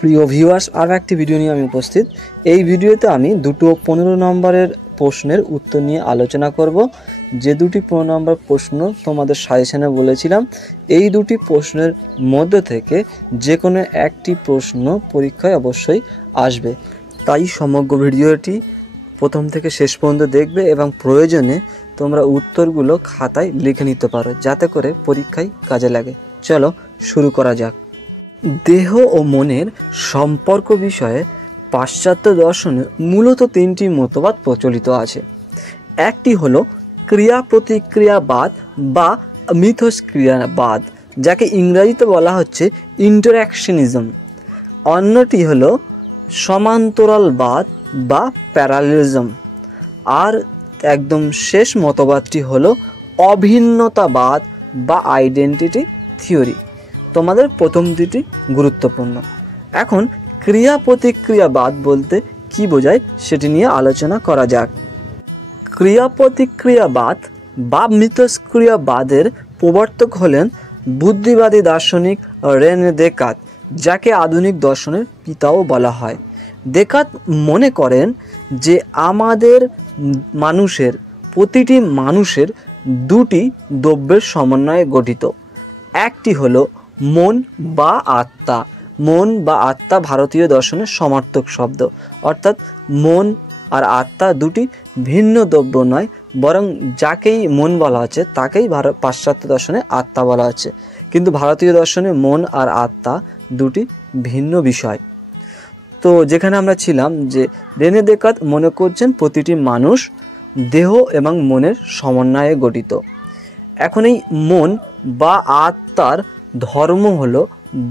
প্রিয় ভিউয়ার্স, আরও একটি ভিডিও নিয়ে আমি উপস্থিত। এই ভিডিওতে আমি দুটো 15 নম্বরের প্রশ্নের উত্তর নিয়ে আলোচনা করব। যে দুটি 15 নম্বর প্রশ্ন তোমাদের সাজেশনে বলেছিলাম, এই দুটি প্রশ্নের মধ্যে থেকে যে কোনো একটি প্রশ্ন পরীক্ষায় অবশ্যই আসবে। তাই সমগ্র ভিডিওটি প্রথম থেকে শেষ পর্যন্ত দেখবে এবং প্রয়োজনে তোমরা উত্তরগুলো খাতায় লিখে নিতে পারো, যাতে করে পরীক্ষায় কাজে লাগে। চলো শুরু করা যাক। দেহ ও মনের সম্পর্ক বিষয়ে পাশ্চাত্য দর্শনে মূলত তিনটি মতবাদ প্রচলিত আছে। একটি হলো ক্রিয়া প্রতিক্রিয়াবাদ বা মিথস্ক্রিয়াবাদ, যাকে ইংরেজিতে বলা হচ্ছে ইন্টারঅ্যাকশনিজম। অন্যটি হলো সমান্তরালবাদ বা প্যারালেলিজম। আর একদম শেষ মতবাদটি হলো অভিন্নতাবাদ বা আইডেন্টিটি থিওরি। তোমাদের প্রথম দুটি গুরুত্বপূর্ণ। এখন ক্রিয়া প্রতিক্রিয়াবাদ বলতে কি বোঝায় সেটি নিয়ে আলোচনা করা যাক। ক্রিয়া প্রতিক্রিয়াবাদ বা মিথস্ক্রিয়াবাদের প্রবর্তক হলেন বুদ্ধিবাদী দার্শনিক রেনে দেকার্ত, যাকে আধুনিক দর্শনের পিতাও বলা হয়। দেকার্ত মনে করেন যে আমাদের প্রতিটি মানুষের দুটি দ্রব্যের সমন্বয়ে গঠিত। একটি হলো মন বা আত্মা। মন বা আত্মা ভারতীয় দর্শনের সমার্থক শব্দ, অর্থাৎ মন আর আত্মা দুটি ভিন্ন দ্রব্য নয়, বরং যাকেই মন বলা হচ্ছে তাকেই পাশ্চাত্য দর্শনে আত্মা বলা হচ্ছে। কিন্তু ভারতীয় দর্শনে মন আর আত্মা দুটি ভিন্ন বিষয়। তো যেখানে আমরা ছিলাম যে রেনে দেকার্ত মনে করছেন প্রতিটি মানুষ দেহ এবং মনের সমন্বয়ে গঠিত। এখন এই মন বা আত্মার ধর্ম হলো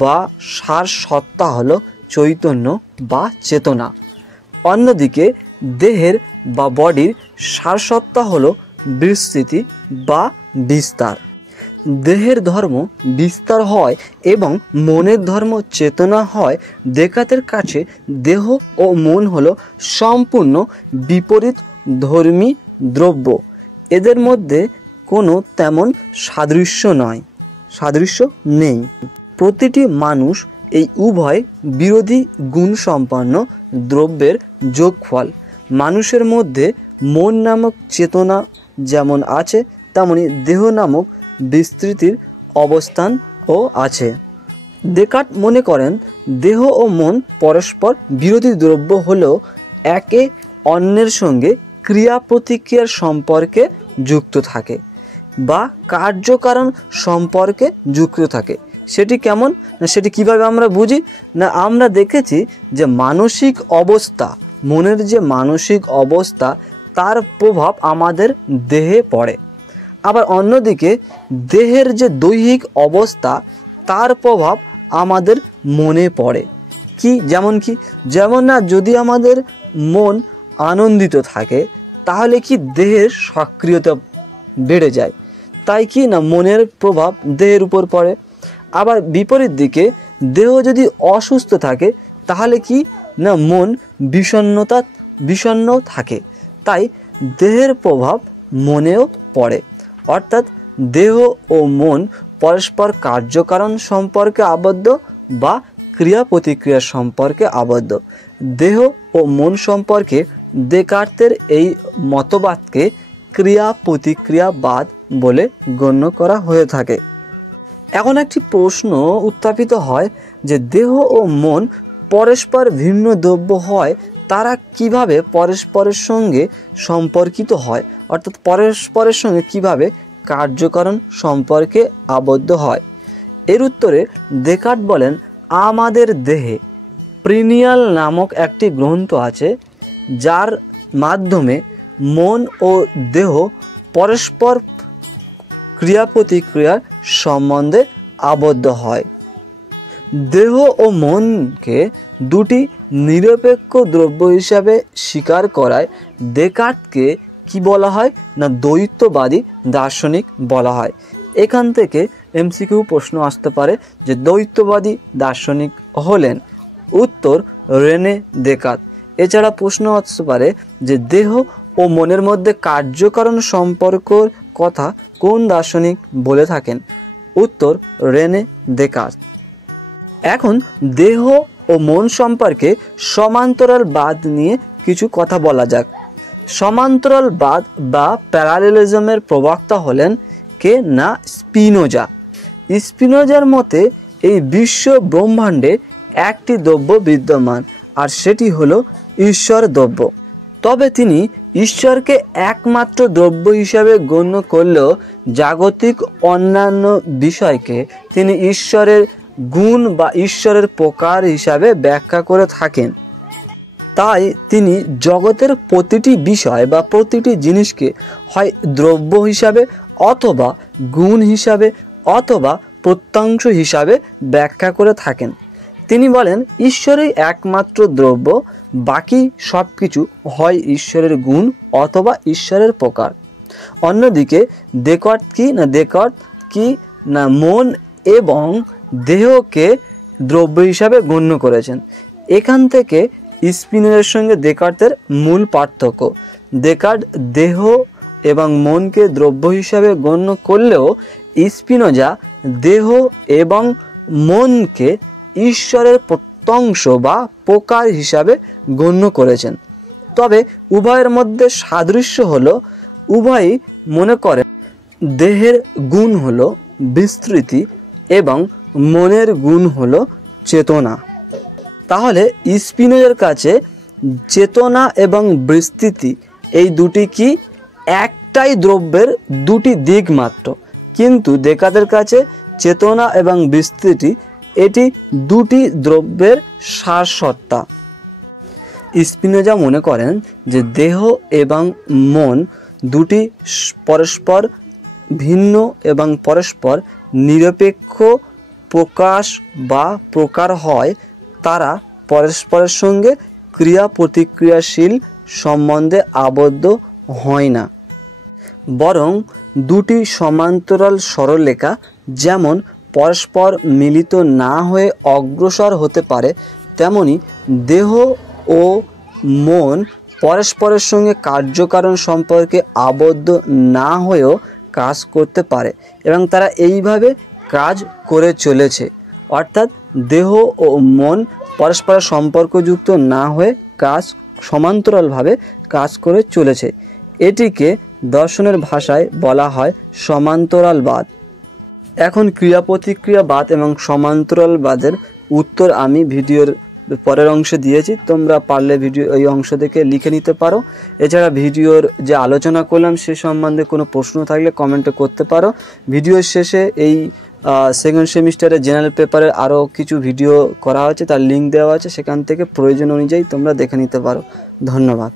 বা সার সত্তা হলো চৈতন্য বা চেতনা। অন্যদিকে দেহের বা বডির সার সত্তা হলো বিস্তৃতি বা বিস্তার। দেহের ধর্ম বিস্তার হয় এবং মনের ধর্ম চেতনা হয়। দেকার্তের কাছে দেহ ও মন হলো সম্পূর্ণ বিপরীত ধর্মী দ্রব্য। এদের মধ্যে কোনো তেমন সাদৃশ্য নেই। প্রতিটি মানুষ এই উভয় বিরোধী গুণ সম্পন্ন দ্রব্যের যোগফল। মানুষের মধ্যে মন নামক চেতনা যেমন আছে, তেমনি দেহ নামক বিস্তৃতির অবস্থানও আছে। দেকার্ত মনে করেন দেহ ও মন পরস্পর বিরোধী দ্রব্য হলেও একে অন্যের সঙ্গে ক্রিয়া প্রতিক্রিয়ার সম্পর্কে যুক্ত থাকে বা কার্যকারণ সম্পর্কে যুক্ত থাকে। সেটি কেমন না, সেটি কিভাবে আমরা বুঝি না, আমরা দেখেছি যে মানসিক অবস্থা, মনের যে মানসিক অবস্থা তার প্রভাব আমাদের দেহে পড়ে। আবার অন্যদিকে দেহের যে দৈহিক অবস্থা তার প্রভাব আমাদের মনে পড়ে। যেমন না, যদি আমাদের মন আনন্দিত থাকে তাহলে কি দেহের সক্রিয়তা বেড়ে যায়, তাই কি না মনের প্রভাব দেহের উপর পড়ে। আবার বিপরীত দিকে দেহ যদি অসুস্থ থাকে তাহলে কি না মন বিষণ্ণ থাকে, তাই দেহের প্রভাব মনেও পড়ে। অর্থাৎ দেহ ও মন পরস্পর কার্যকারণ সম্পর্কে আবদ্ধ বা ক্রিয়া প্রতিক্রিয়া সম্পর্কে আবদ্ধ। দেহ ও মন সম্পর্কে দেকার্তের এই মতবাদকে ক্রিয়া প্রতিক্রিয়াবাদ বলে গণ্য করা হয়ে থাকে। এখন একটি প্রশ্ন উত্থাপিত হয় যে দেহ ও মন পরস্পর ভিন্ন দ্রব্য হয়, তারা কিভাবে পরস্পরের সঙ্গে সম্পর্কিত হয়, অর্থাৎ পরস্পরের সঙ্গে কিভাবে কার্যকারণ সম্পর্কে আবদ্ধ হয়। এর উত্তরে দেকার্ত বলেন আমাদের দেহে প্রিনিয়াল নামক একটি গ্রন্থ আছে, যার মাধ্যমে মন ও দেহ পরস্পর ক্রিয়া প্রতিক্রিয়ার সম্বন্ধে আবদ্ধ হয়। দেহ ও মনকে দুটি নিরপেক্ষ দ্রব্য হিসাবে স্বীকার করায় দেকার্তকে কি বলা হয় না দ্বৈতবাদী দার্শনিক বলা হয়। এখান থেকে এমসিকিউ প্রশ্ন আসতে পারে যে দ্বৈতবাদী দার্শনিক হলেন। উত্তর রেনে দেকার্ত। এছাড়া প্রশ্ন আসতে পারে যে দেহ ও মনের মধ্যে কার্যকারণ সম্পর্কের কথা কোন দার্শনিক বলে থাকেন। উত্তর রেনে দেকার্ত। এখন দেহ ও মন সম্পর্কে সমান্তরালবাদ নিয়ে কিছু কথা বলা যাক। সমান্তরালবাদ বা প্যারালেলিজমের প্রবক্তা হলেন কে না স্পিনোজা। স্পিনোজার মতে এই বিশ্ব ব্রহ্মাণ্ডে একটি দ্রব্য বিদ্যমান, আর সেটি হলো ঈশ্বর দ্রব্য। তবে তিনি ঈশ্বরকে একমাত্র দ্রব্য হিসাবে গণ্য করলেও জাগতিক অন্যান্য বিষয়কে তিনি ঈশ্বরের গুণ বা ঈশ্বরের প্রকার হিসাবে ব্যাখ্যা করে থাকেন। তাই তিনি জগতের প্রতিটি বিষয় বা প্রতিটি জিনিসকে হয় দ্রব্য হিসাবে অথবা গুণ হিসাবে অথবা প্রত্যংশ হিসাবে ব্যাখ্যা করে থাকেন। তিনি বলেন ঈশ্বরই একমাত্র দ্রব্য, বাকি সব কিছু হয় ঈশ্বরের গুণ অথবা ঈশ্বরের প্রকার। অন্যদিকে দেকার্ত কি না মন এবং দেহকে দ্রব্য হিসাবে গণ্য করেছেন। এখান থেকে স্পিনোজার সঙ্গে দেকার্তের মূল পার্থক্য। দেকার্ত দেহ এবং মনকে দ্রব্য হিসাবে গণ্য করলেও স্পিনোজা দেহ এবং মনকে ঈশ্বরের প্রত্যংশ বা প্রকার হিসাবে গণ্য করেছেন। তবে উভয়ের মধ্যে সাদৃশ্য হলো উভয়ই মনে করেন দেহের গুণ হলো বিস্তৃতি এবং মনের গুণ হলো চেতনা। তাহলে স্পিনোজার কাছে চেতনা এবং বিস্তৃতি এই দুটি কি একটাই দ্রব্যের দুটি দিক মাত্র, কিন্তু দেকার্তের কাছে চেতনা এবং বিস্তৃতি এটি দুটি দ্রব্যের সারসত্তা। স্পিনোজা মনে করেন যে দেহ এবং মন দুটি পরস্পর ভিন্ন এবং পরস্পর নিরপেক্ষ প্রকাশ বা প্রকার হয়, তারা পরস্পরের সঙ্গে ক্রিয়া প্রতিক্রিয়াশীল সম্বন্ধে আবদ্ধ হয় না, বরং দুটি সমান্তরাল সরলরেখা যেমন পরস্পর মিলিত না হয়ে অগ্রসর হতে পারে, তেমনি দেহ ও মন পরস্পরের সঙ্গে কার্যকারণ সম্পর্কে আবদ্ধ না হয়েও কাজ করতে পারে এবং তারা এইভাবে কাজ করে চলেছে। অর্থাৎ দেহ ও মন পরস্পর সম্পর্কযুক্ত না হয়ে সমান্তরালভাবে কাজ করে চলেছে। এটিকে দর্শনের ভাষায় বলা হয় সমান্তরালবাদ। এখন ক্রিয়া প্রতিক্রিয়াবাদ এবং সমান্তরালবাদের উত্তর আমি ভিডিওর পরের অংশে দিয়েছি, তোমরা পারলে ভিডিও এই অংশ থেকে লিখে নিতে পারো। এছাড়া ভিডিওর যে আলোচনা করলাম সে সম্বন্ধে কোনো প্রশ্ন থাকলে কমেন্টে করতে পারো। ভিডিওর শেষে এই সেকেন্ড সেমিস্টারের জেনারেল পেপারের আরও কিছু ভিডিও করা হয়েছে, তার লিঙ্ক দেওয়া আছে, সেখান থেকে প্রয়োজন অনুযায়ী তোমরা দেখে নিতে পারো। ধন্যবাদ।